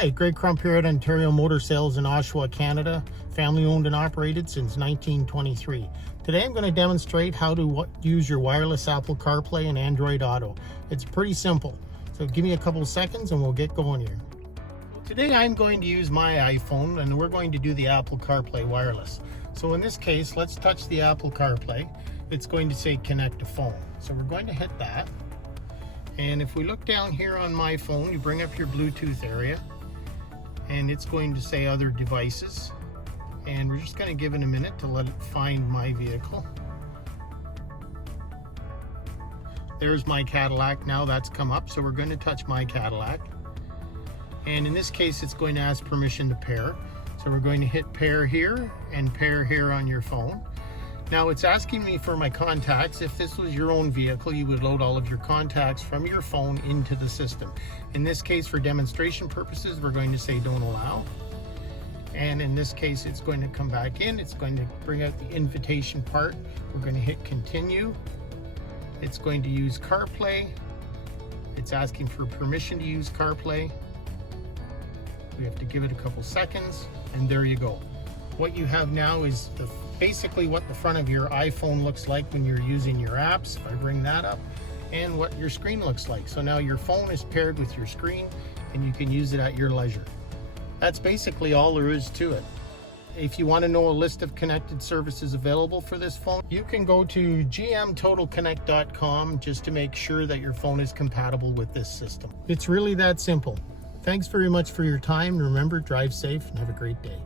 Hi, Greg Crump here at Ontario Motor Sales in Oshawa, Canada. Family owned and operated since 1923. Today I'm going to demonstrate how to use your wireless Apple CarPlay and Android Auto. It's pretty simple. So give me a couple of seconds and we'll get going here. Today I'm going to use my iPhone and we're going to do the Apple CarPlay wireless. So in this case, let's touch the Apple CarPlay. It's going to say connect to phone. So we're going to hit that. And if we look down here on my phone, you bring up your Bluetooth area and it's going to say other devices. And we're just going to give it a minute to let it find my vehicle. There's my Cadillac. Now that's come up, so we're going to touch my Cadillac. And in this case, it's going to ask permission to pair. So we're going to hit pair here and pair here on your phone. Now it's asking me for my contacts. If this was your own vehicle, you would load all of your contacts from your phone into the system. In this case, for demonstration purposes, we're going to say don't allow. And in this case, it's going to come back in. It's going to bring out the invitation part. We're going to hit continue. It's going to use CarPlay. It's asking for permission to use CarPlay. We have to give it a couple seconds, and there you go. What you have now is basically what the front of your iPhone looks like when you're using your apps, if I bring that up, and what your screen looks like. So now your phone is paired with your screen and you can use it at your leisure. That's basically all there is to it. If you want to know a list of connected services available for this phone, you can go to gmtotalconnect.com just to make sure that your phone is compatible with this system. It's really that simple. Thanks very much for your time. Remember, drive safe and have a great day.